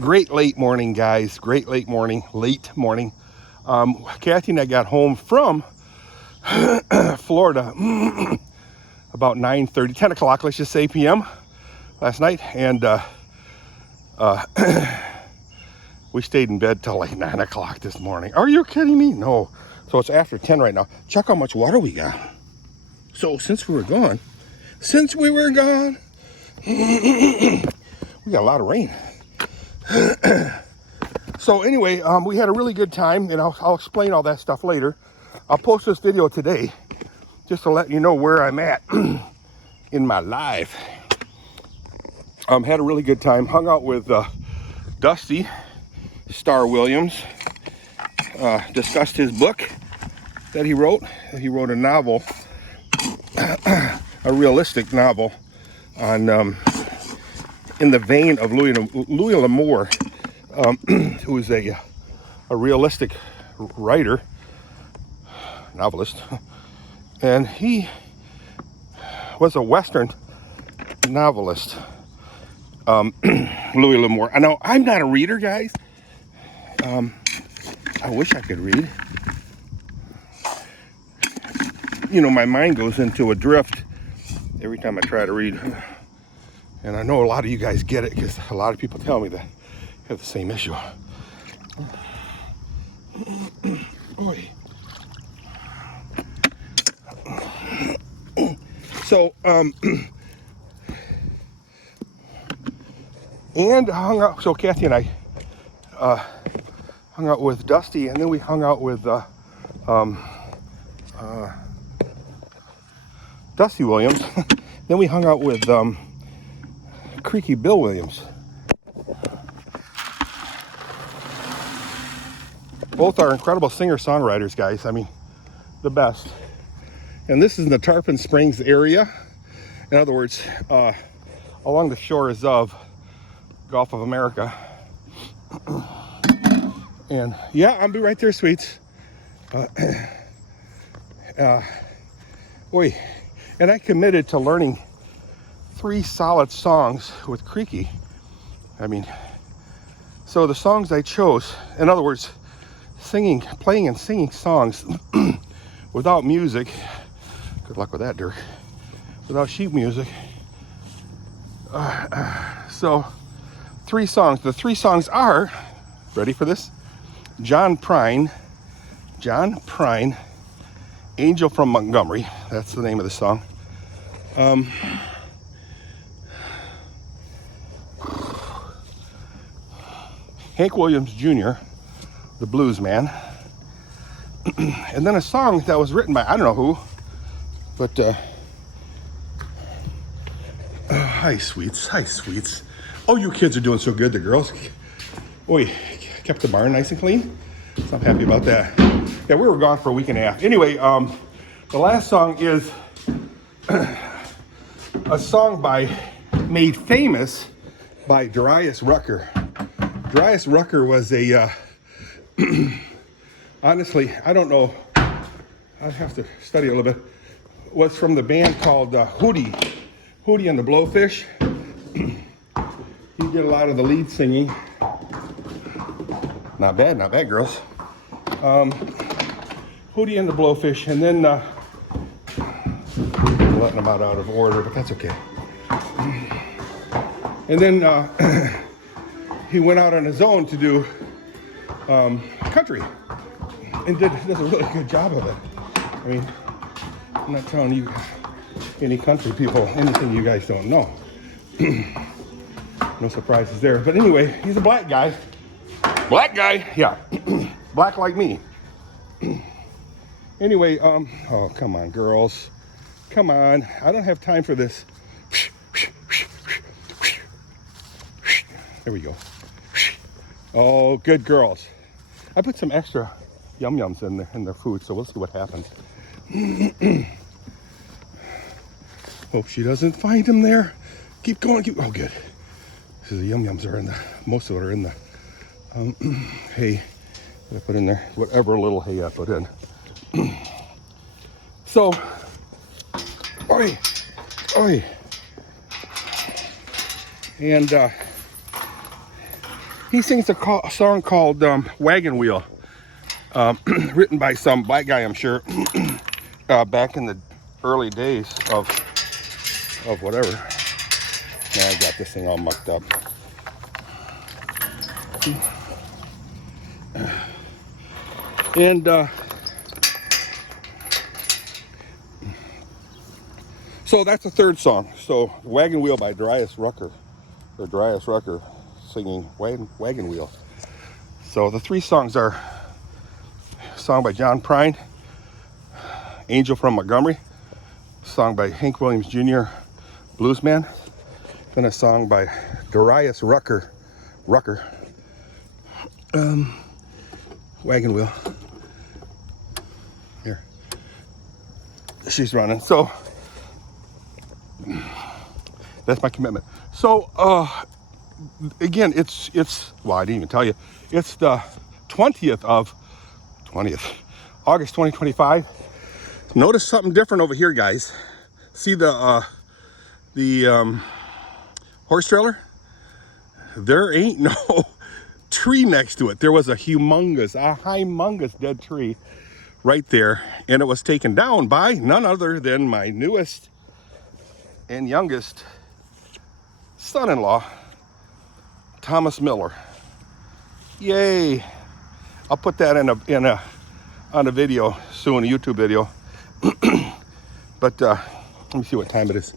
Great late morning, guys. Great late morning. Katy and I got home from Florida about 9:30, 10 o'clock, let's just say p.m. last night, and we stayed in bed till like 9 o'clock this morning. Are you kidding me? No. So it's after 10 right now. Check how much water we got. So since we were gone, we got a lot of rain. So anyway, we had a really good time, and I'll explain all that stuff later. I'll post this video today just to let you know where I'm at in my life. Had a really good time. Hung out with Dusty Star Williams. Discussed his book that he wrote. He wrote a novel, a realistic novel on in the vein of Louis L'Amour, who is a realistic writer, novelist, and he was a Western novelist. Louis L'Amour. I know I'm not a reader, guys. I wish I could read. You know, my mind goes into a drift every time I try to read. And I know a lot of you guys get it because a lot of people tell me that I have the same issue. Boy. So, and hung out, so Katy and I hung out with Dusty, and then we hung out with Dusty Williams. Then we hung out with Creaky Bill Williams. Both are incredible singer-songwriters, guys. I mean, the best. And this is in the Tarpon Springs area. In other words, along the shores of Gulf of America. And yeah, I'll be right there, sweets. And I committed to learning 3 solid songs with Creaky. I mean, so the songs I chose, in other words, playing and singing songs without music. Good luck with that, Dirk. Without sheet music. So 3 songs. The 3 songs are, ready for this? John Prine, Angel from Montgomery. That's the name of the song. Hank Williams Jr., the blues man. And then a song that was written by, I don't know who, but hi, sweets. Oh, you kids are doing so good, the girls. Kept the barn nice and clean. So I'm happy about that. Yeah, we were gone for a week and a half. Anyway, the last song is a song made famous by Darius Rucker. Darius Rucker was a, honestly, I don't know, I'd have to study a little bit, was from the band called Hootie and the Blowfish. He did a lot of the lead singing. Not bad, girls. Hootie and the Blowfish, and then I'm letting them out of order, but that's okay. And then he went out on his own to do country, and does a really good job of it. I mean, I'm not telling you any country people anything you guys don't know. No surprises there. But anyway, he's a black guy. Yeah. Black like me. Anyway, oh, come on, girls. Come on. I don't have time for this. There we go. Oh, good girls. I put some extra yum-yums in their food, so we'll see what happens. Hope she doesn't find them there. Keep going. Oh, good. So the yum-yums are most of it are in the hay that I put in there. Whatever little hay I put in. So, oi. And He sings a song called Wagon Wheel, written by some black guy, I'm sure, back in the early days of whatever. Now I got this thing all mucked up. And so that's the third song. So Wagon Wheel by Darius Rucker, singing Wagon Wheel. So the three songs are a song by John Prine, Angel from Montgomery, a song by Hank Williams Jr., bluesman, then a song by Darius Rucker, Wagon Wheel. Here, she's running. So that's my commitment. So again, it's well, I didn't even tell you, it's the 20th August 2025. Notice something different over here, guys. See the horse trailer? There ain't no tree next to it. There was a humongous dead tree right there, and it was taken down by none other than my newest and youngest son-in-law, Thomas Miller. Yay! I'll put that on a video soon, a YouTube video. But let me see what time it is.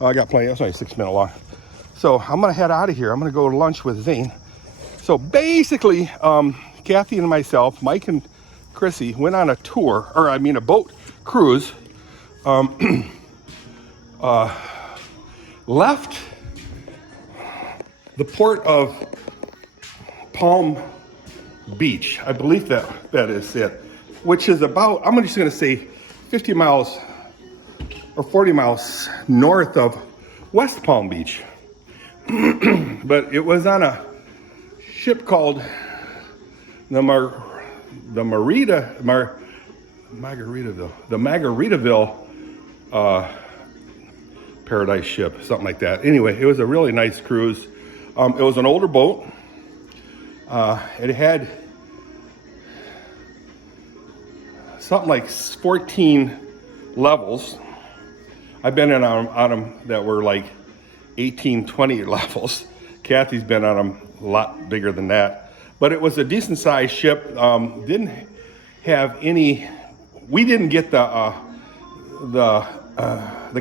Oh, I got plenty. It's only 6 minutes long. So I'm gonna head out of here. I'm gonna go to lunch with Zane. So basically, Kathy and myself, Mike and Chrissy, went on a tour, or I mean a boat cruise. Left the port of Palm Beach, I believe that is it, which is about, I'm just gonna say 50 miles or 40 miles north of West Palm Beach. But it was on a ship called the Margaritaville Paradise ship, something like that. Anyway, it was a really nice cruise. It was an older boat. It had something like 14 levels. I've been on them that were like 18, 20 levels. Kathy's been on them a lot bigger than that. But it was a decent sized ship. Didn't have any, we didn't get the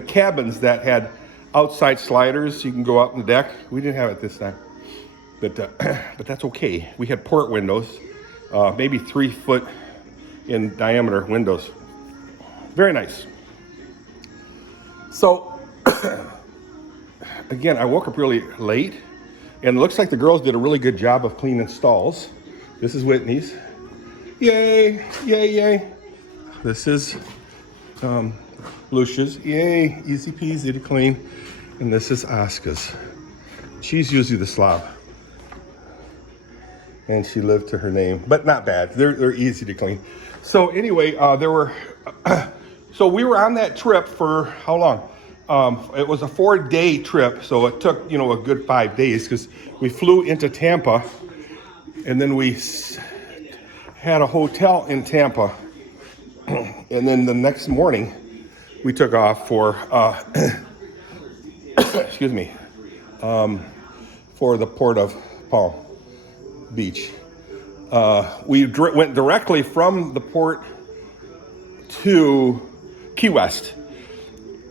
cabins that had outside sliders. You can go out on the deck. We didn't have it this time. But that's okay. We had port windows, maybe 3 foot in diameter windows. Very nice. So, again, I woke up really late, and it looks like the girls did a really good job of cleaning stalls. This is Whitney's. Yay, yay, yay. This is Lucia's. Yay, easy peasy to clean. And this is Oscar's. She's usually the slob. And she lived to her name, but not bad. They're easy to clean. So anyway, so we were on that trip for how long? It was a 4-day trip, so it took, a good 5 days, because we flew into Tampa, and then we had a hotel in Tampa, and then the next morning we took off for excuse me, for the port of Palm Beach. We went directly from the port to Key West.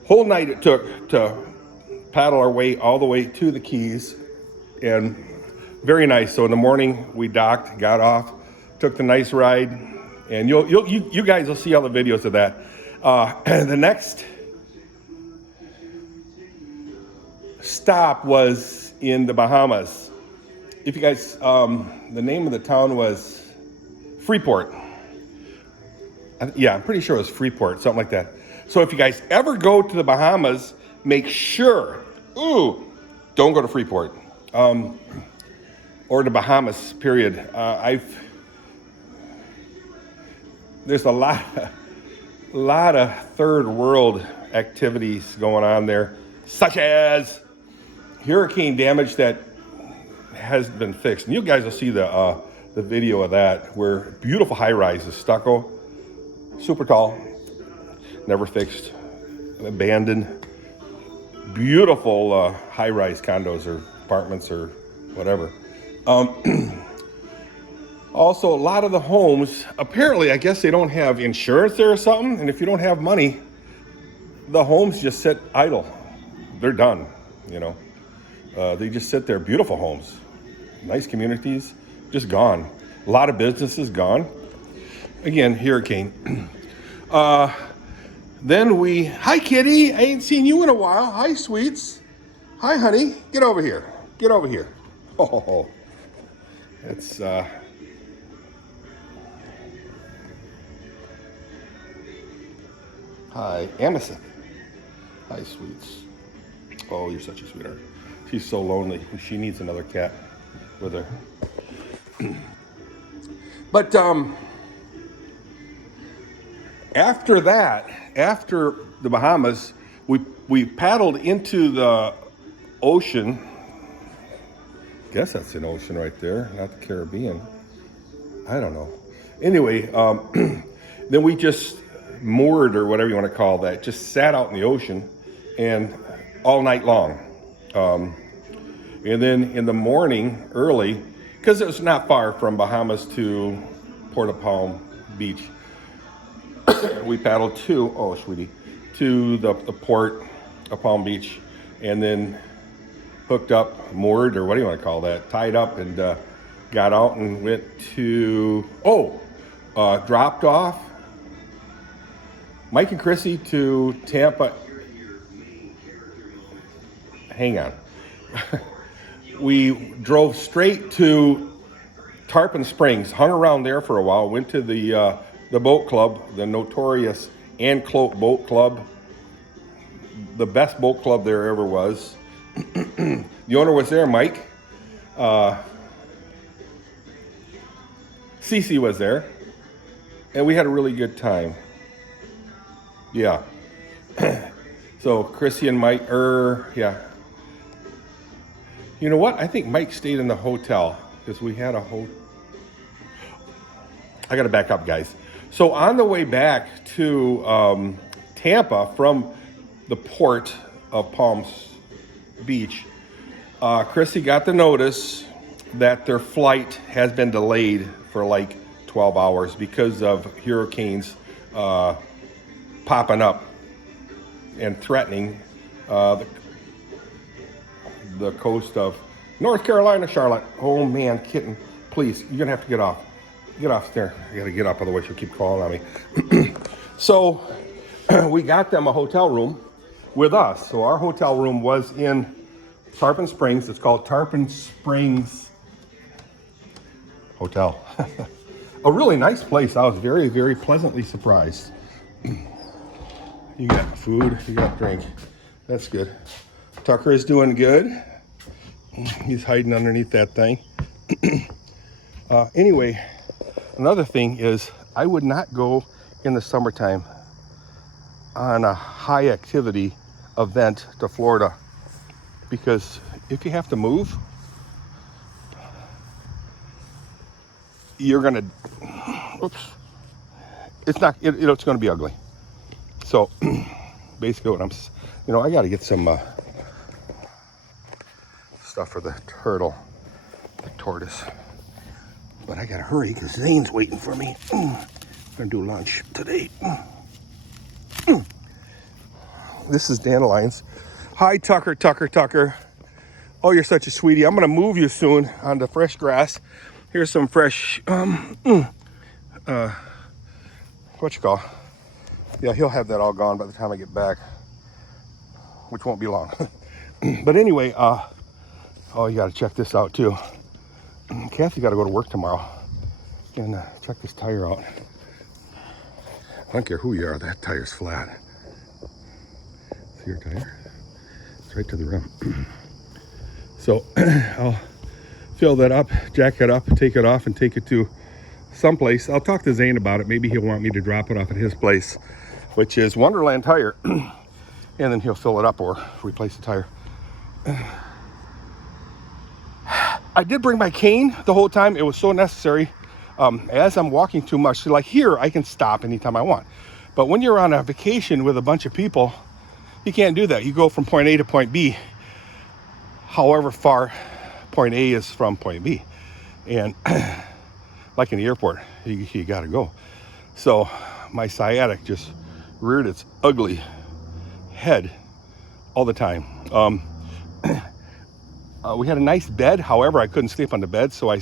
Whole night it took to paddle our way all the way to the Keys, and very nice. So in the morning we docked, got off, took the nice ride, and you guys will see all the videos of that. The next stop was in the Bahamas. If you guys, the name of the town was Freeport. Yeah, I'm pretty sure it was Freeport, something like that. So if you guys ever go to the Bahamas, make sure, don't go to Freeport, or the Bahamas, period. There's a lot of third world activities going on there, such as hurricane damage that has been fixed. And you guys will see the video of that, where beautiful high rises, stucco, super tall, never fixed, abandoned, beautiful high rise condos or apartments or whatever. Also, a lot of the homes, apparently, I guess they don't have insurance there or something. And if you don't have money, the homes just sit idle. They're done, you know. They just sit there, beautiful homes, nice communities, just gone. A lot of businesses gone. Again, hurricane. Then hi kitty, I ain't seen you in a while. Hi sweets. Hi honey, get over here. Get over here. Oh, it's, hi, Amethyst. Hi, sweets. Oh, you're such a sweetheart. She's so lonely. She needs another cat with her. But after that, after the Bahamas, we paddled into the ocean. Guess that's an ocean right there, not the Caribbean. I don't know. Anyway, then we just moored, or whatever you want to call that, just sat out in the ocean and all night long. And then in the morning early, because it was not far from Bahamas to Port of Palm Beach, we paddled to the port of Palm Beach, and then hooked up, moored, or what do you want to call that, tied up, and got out and went to, dropped off Mike and Chrissi to Tampa. Hang on. We drove straight to Tarpon Springs, hung around there for a while, went to the boat club, the notorious Anclote Boat Club, the best boat club there ever was. The owner was there, Mike. Seeeee was there, and we had a really good time. Yeah. So Chrissi and Mike, yeah. You know what? I think Mike stayed in the hotel because we had a I got to back up, guys. So on the way back to Tampa from the port of Palm Beach, Chrissi got the notice that their flight has been delayed for like 12 hours because of hurricanes popping up and threatening the coast of North Carolina, Charlotte. Oh man, kitten, please, you're gonna have to get off. Get off there. I gotta get up, otherwise she'll keep calling on me. So we got them a hotel room with us. So our hotel room was in Tarpon Springs. It's called Tarpon Springs Hotel. A really nice place. I was very, very pleasantly surprised. You got food, you got drink. That's good. Tucker is doing good. He's hiding underneath that thing. Anyway, another thing is I would not go in the summertime on a high activity event to Florida, because if you have to move, you're gonna, it's gonna be ugly. So basically what I gotta get some stuff for the turtle, the tortoise. But I gotta hurry because Zane's waiting for me. I'm gonna do lunch today. This is dandelions. Hi, Tucker. Oh, you're such a sweetie. I'm gonna move you soon onto fresh grass. Here's some fresh, what you call? Yeah, he'll have that all gone by the time I get back, which won't be long. But anyway, you gotta check this out too. Kathy gotta go to work tomorrow. And check this tire out. I don't care who you are, that tire's flat. See your tire? It's right to the rim. So I'll fill that up, jack it up, take it off, and take it to someplace. I'll talk to Zane about it. Maybe he'll want me to drop it off at his place, which is Wonderland Tire. And then he'll fill it up or replace the tire. I did bring my cane the whole time. It was so necessary. As I'm walking too much, so like here, I can stop anytime I want. But when you're on a vacation with a bunch of people, you can't do that. You go from point A to point B, however far point A is from point B. And like in the airport, you gotta go. So my sciatic just reared its ugly head all the time. We had a nice bed. However, I couldn't sleep on the bed, so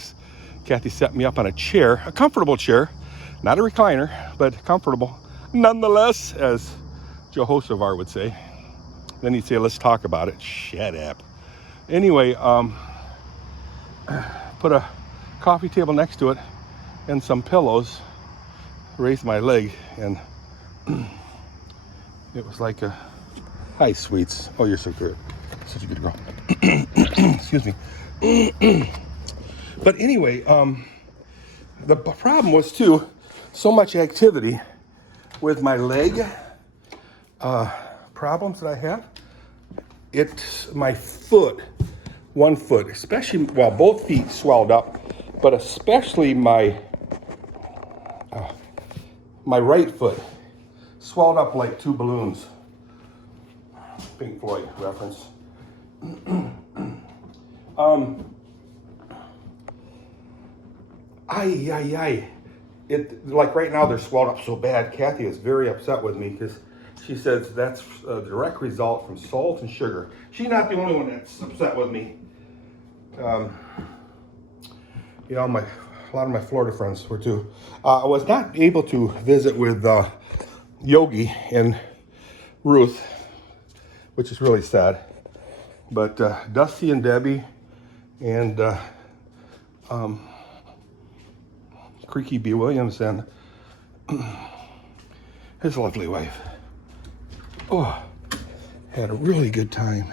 Kathy set me up on a chair, a comfortable chair, not a recliner, but comfortable nonetheless, as Jehoshaphat would say. Then he'd say, let's talk about it. Shut up. Anyway, put a coffee table next to it and some pillows, raised my leg, and it was like a, hi, sweets. Oh, you're so good. Such a good girl. Excuse me. But anyway, the problem was too, so much activity with my leg problems that I have. It's my foot, one foot, especially, well, both feet swelled up, but especially my right foot swelled up like two balloons. Pink Floyd reference. It, like right now they're swelled up so bad. Kathy is very upset with me because she says that's a direct result from salt and sugar. She's not the only one that's upset with me. You know, a lot of my Florida friends were too. I was not able to visit with Yogi and Ruth, which is really sad. But Dusty and Debbie and Creaky B. Williams and his lovely wife. Oh, had a really good time.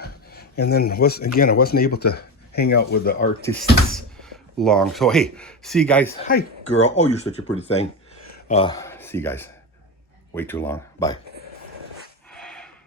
And then I wasn't able to hang out with the artists long. So hey, see you guys. Hi, girl. Oh, you're such a pretty thing. See you guys. Way too long. Bye.